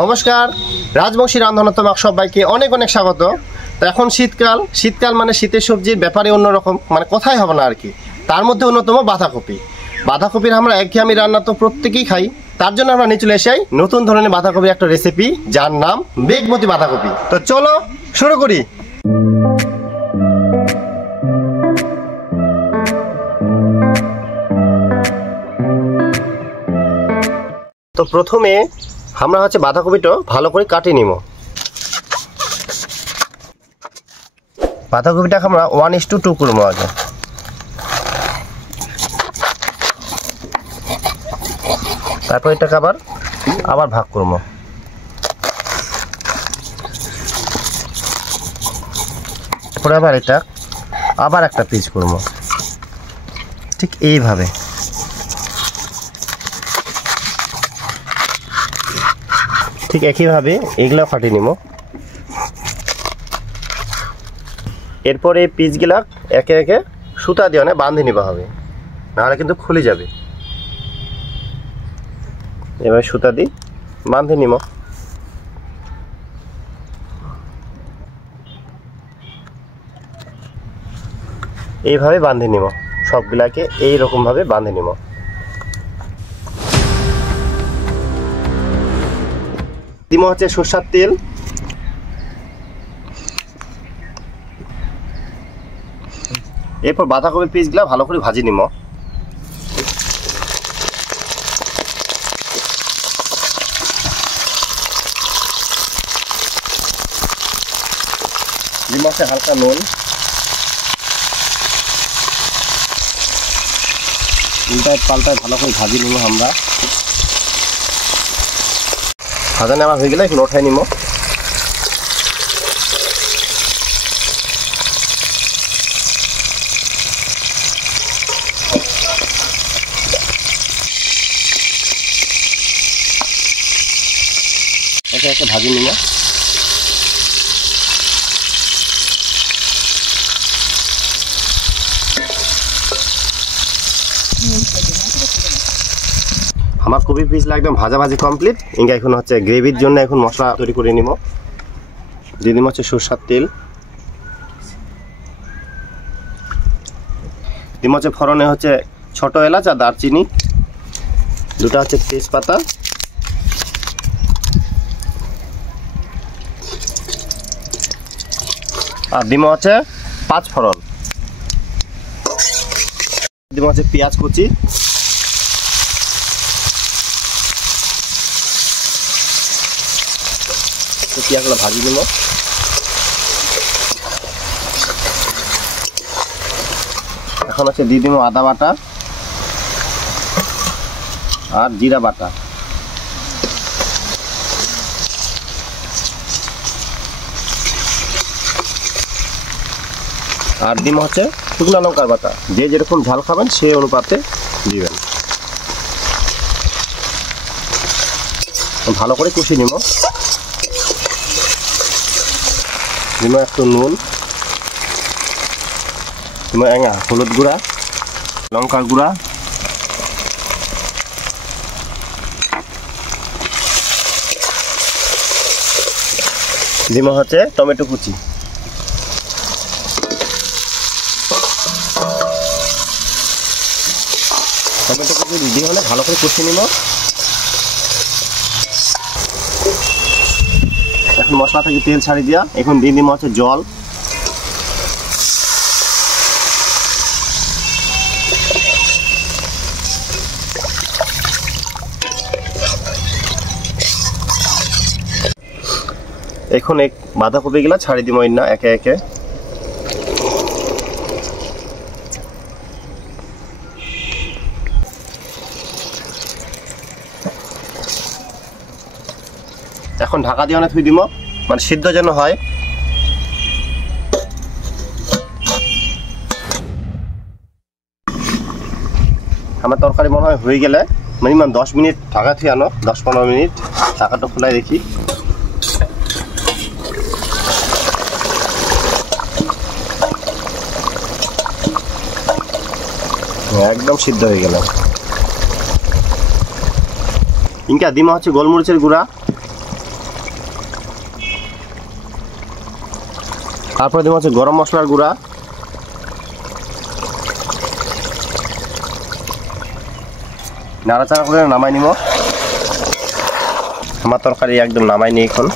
নমস্কার, রাজবংশী রান্ধনে তোমাকে সবাইকে অনেক অনেক স্বাগত। তো এখন শীতকাল মানে শীতের সবজির ব্যাপারে অন্যরকম, মানে কথাই হবে না আর কি। তার মধ্যে অন্যতম বাঁধাকপির আমরা একঘেয়েমি রান্না তো প্রত্যেকেই খাই। তার জন্য আমরা নিয়ে চলে এসেছি নতুন ধরনের বাঁধাকপির একটা রেসিপি, যার নাম বেগমতি বাঁধাকপি। তো চলো শুরু করি। তো প্রথমে আমরা বাঁধাকপিটা ভালো করে কাটি নিব। বাঁধাকপিটাকে আমরা 1:2 করবো আগে। তারপর এটাকে আবার ভাগ করবো। তারপরে এটা আবার একটা পিস করবো, ঠিক এইভাবে। ঠিক একইভাবে এগুলা ফাটিয়ে নিব। এরপরে এই পিসগুলা একে একে সুতা দিয়ে বাঁধে নিবা হবে, নাহলে কিন্তু খুলে যাবে। এবার সুতা দিয়ে বাঁধে নিব। এইভাবে বাঁধে নিব, সবগুলাকে এইরকম ভাবে বাঁধে নিব। দিব সরষের তেল। এরপর বাঁধাকপির পিসগুলা ভালো করে ভাজি নিব। দিব হালকা নুন। উল্টায় পাল্টায় ভালো করে ভাজি নিব আমরা। ভাজা নেওয়া হয়ে গেলে একটু ওঠাই নিব। একে একে ভাজি নিব। আমার কপি পিসলা একদম ভাজাভাজি কমপ্লিট। ইঙ্গা এখন গ্রেভির জন্য এখন মশলা তৈরি করে নিব। দিয়ে দিব সরষের তেল। দিব ফোড়নে ছোট এলাচ আর দারচিনি, দুটা তেজপাতা, আর দিব 5 ফোড়ন। দিব পেঁয়াজ কুচি, পেঁয়াজগুলো ভাজি নিব। এখন দিয়ে দিব আদা বাটা আর জিরা বাটা। আর দিব শুকনো লঙ্কার বাটা। যে যেরকম ঝাল খাবেন সেই অনুপাতে দিবেন। ভালো করে কষিয়ে নিব। দিব একটু নুন, দিব হলুদ গুঁড়া, লঙ্কার গুঁড়া, দিব টমেটো কুচি। টমেটো কুচি দিয়ে ভালো করে কষিয়ে নিব। এখন মশলা থেকে তেল ছাড়ি দিয়া এখন দিয়ে দিব জল। এখন বাঁধাকপি গুলা ছাড়ি দিব না একে একে। এখন ঢাকা দিয়ে থুই দিব, মানে সিদ্ধ যেন হয়। আমার তরকারি মনে হয় হয়ে গেলে মিনিমাম 10 মিনিট ঢাকা থুই আনো, 10-15 মিনিট। ঢাকাটা খোলাই দেখি। একদম সিদ্ধ হয়ে গেল। ইনকা দিমা হচ্ছে গোলমরিচের গুঁড়া, তারপরে দিব হচ্ছে গরম মশলার গুঁড়া, নাড়াচাড়া করে নামাই নিব। আমার তরকারি একদম নামাই নি এখন।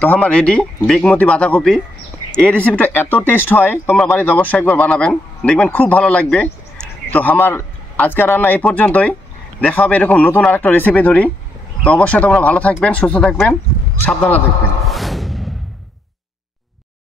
তো আমার রেডি বেগমতি বাঁধাকপি। এই রেসিপিটা এত টেস্ট হয়, তোমরা বাড়িতে অবশ্যই একবার বানাবেন, দেখবেন খুব ভালো লাগবে। তো আমার আজকের রান্না এই পর্যন্তই। দেখা হবে এরকম নতুন আরেকটা রেসিপি ধরি। তো অবশ্যই তোমরা ভালো থাকবেন, সুস্থ থাকবেন, সাবধানে থাকবেন।